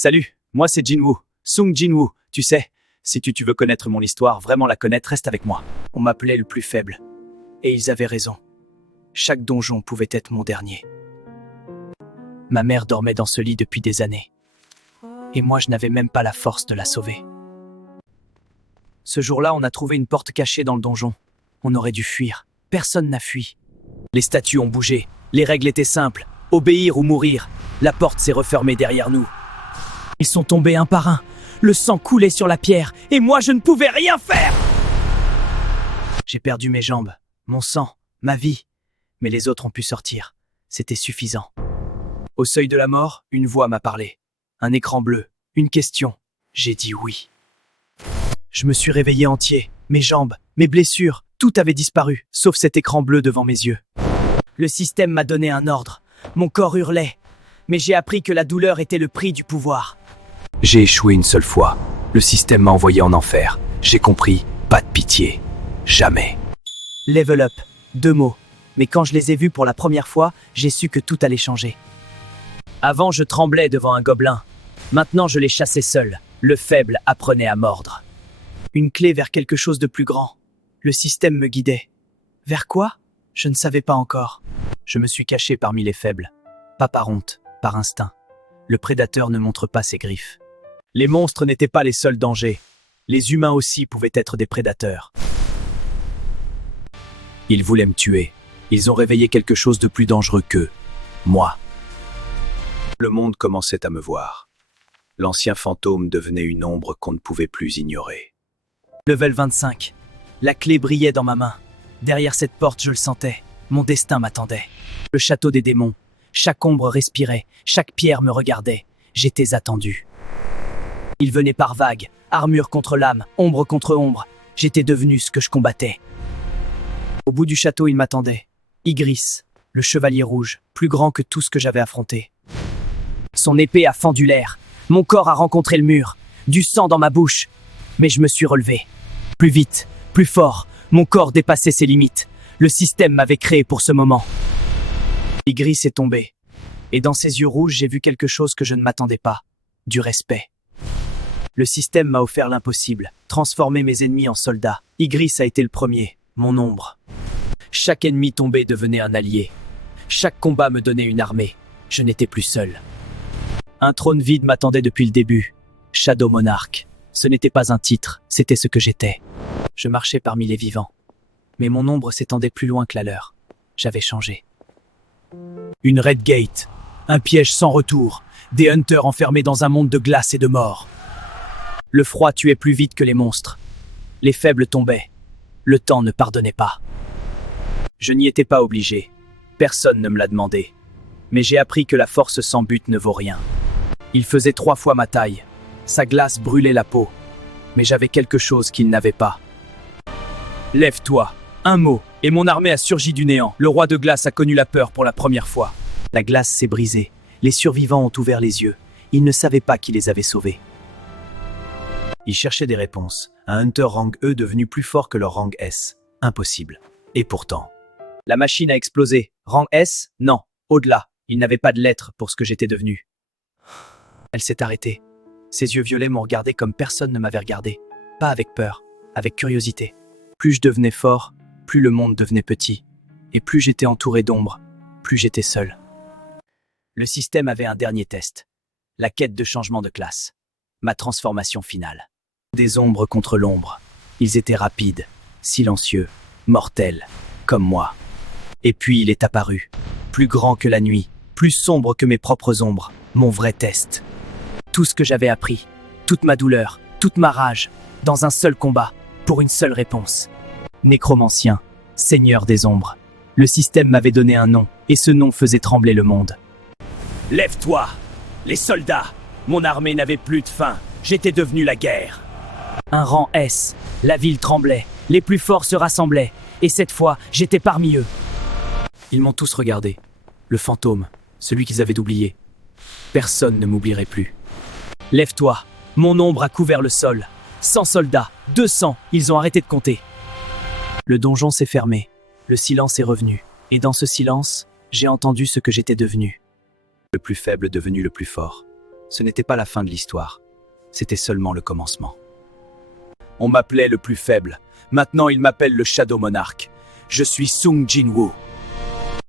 Salut, moi c'est Jinwoo, Sung Jinwoo, tu sais, si tu veux connaître mon histoire, vraiment la connaître, reste avec moi. On m'appelait le plus faible, et ils avaient raison. Chaque donjon pouvait être mon dernier. Ma mère dormait dans ce lit depuis des années, et moi je n'avais même pas la force de la sauver. Ce jour-là, on a trouvé une porte cachée dans le donjon. On aurait dû fuir. Personne n'a fui. Les statues ont bougé. Les règles étaient simples. Obéir ou mourir. La porte s'est refermée derrière nous. Ils sont tombés un par un. Le sang coulait sur la pierre. Et moi, je ne pouvais rien faire. J'ai perdu mes jambes, mon sang, ma vie. Mais les autres ont pu sortir. C'était suffisant. Au seuil de la mort, une voix m'a parlé. Un écran bleu. Une question. J'ai dit oui. Je me suis réveillé entier. Mes jambes, mes blessures, tout avait disparu, sauf cet écran bleu devant mes yeux. Le système m'a donné un ordre. Mon corps hurlait. Mais j'ai appris que la douleur était le prix du pouvoir. J'ai échoué une seule fois. Le système m'a envoyé en enfer. J'ai compris, pas de pitié. Jamais. Level up, 2 mots. Mais quand je les ai vus pour la première fois, j'ai su que tout allait changer. Avant, je tremblais devant un gobelin. Maintenant, je les chassais seul. Le faible apprenait à mordre. Une clé vers quelque chose de plus grand. Le système me guidait. Vers quoi? Je ne savais pas encore. Je me suis caché parmi les faibles. Pas par honte, par instinct. Le prédateur ne montre pas ses griffes. Les monstres n'étaient pas les seuls dangers. Les humains aussi pouvaient être des prédateurs. Ils voulaient me tuer. Ils ont réveillé quelque chose de plus dangereux qu'eux. Moi. Le monde commençait à me voir. L'ancien fantôme devenait une ombre qu'on ne pouvait plus ignorer. Level 25. La clé brillait dans ma main. Derrière cette porte, je le sentais. Mon destin m'attendait. Le château des démons. Chaque ombre respirait. Chaque pierre me regardait. J'étais attendu. Il venait par vagues. Armure contre lame. Ombre contre ombre. J'étais devenu ce que je combattais. Au bout du château, il m'attendait. Ygriss, le chevalier rouge, plus grand que tout ce que j'avais affronté. Son épée a fendu l'air. Mon corps a rencontré le mur. Du sang dans ma bouche. Mais je me suis relevé. Plus vite, plus fort, mon corps dépassait ses limites. Le système m'avait créé pour ce moment. Ygriss est tombé. Et dans ses yeux rouges, j'ai vu quelque chose que je ne m'attendais pas. Du respect. Le système m'a offert l'impossible. Transformer mes ennemis en soldats. Ygriss a été le premier, mon ombre. Chaque ennemi tombé devenait un allié. Chaque combat me donnait une armée. Je n'étais plus seul. Un trône vide m'attendait depuis le début. Shadow Monarch. Ce n'était pas un titre, c'était ce que j'étais. Je marchais parmi les vivants. Mais mon ombre s'étendait plus loin que la leur. J'avais changé. Une Red Gate. Un piège sans retour. Des hunters enfermés dans un monde de glace et de mort. Le froid tuait plus vite que les monstres. Les faibles tombaient. Le temps ne pardonnait pas. Je n'y étais pas obligé. Personne ne me l'a demandé. Mais j'ai appris que la force sans but ne vaut rien. Il faisait 3 fois ma taille. Sa glace brûlait la peau. Mais j'avais quelque chose qu'il n'avait pas. Lève-toi. Un mot, et mon armée a surgi du néant. Le roi de glace a connu la peur pour la première fois. La glace s'est brisée. Les survivants ont ouvert les yeux. Ils ne savaient pas qui les avait sauvés. Ils cherchaient des réponses. Un hunter rang E devenu plus fort que leur rang S. Impossible. Et pourtant. La machine a explosé. Rang S? Non. Au-delà. Il n'avait pas de lettres pour ce que j'étais devenu. Elle s'est arrêtée. Ses yeux violets m'ont regardé comme personne ne m'avait regardé. Pas avec peur, avec curiosité. Plus je devenais fort, plus le monde devenait petit. Et plus j'étais entouré d'ombre, plus j'étais seul. Le système avait un dernier test. La quête de changement de classe. Ma transformation finale. Des ombres contre l'ombre. Ils étaient rapides, silencieux, mortels, comme moi. Et puis il est apparu. Plus grand que la nuit, plus sombre que mes propres ombres. Mon vrai test. Tout ce que j'avais appris, toute ma douleur, toute ma rage, dans un seul combat, pour une seule réponse. Nécromancien, seigneur des ombres. Le système m'avait donné un nom, et ce nom faisait trembler le monde. Lève-toi, les soldats. Mon armée n'avait plus de faim. J'étais devenu la guerre. Un rang S. La ville tremblait. Les plus forts se rassemblaient. Et cette fois, j'étais parmi eux. Ils m'ont tous regardé. Le fantôme, celui qu'ils avaient oublié. Personne ne m'oublierait plus. Lève-toi, mon ombre a couvert le sol. 100 soldats, 200, ils ont arrêté de compter. Le donjon s'est fermé, le silence est revenu. Et dans ce silence, j'ai entendu ce que j'étais devenu. Le plus faible devenu le plus fort. Ce n'était pas la fin de l'histoire. C'était seulement le commencement. On m'appelait le plus faible. Maintenant, ils m'appellent le Shadow Monarch. Je suis Sung Jin-woo.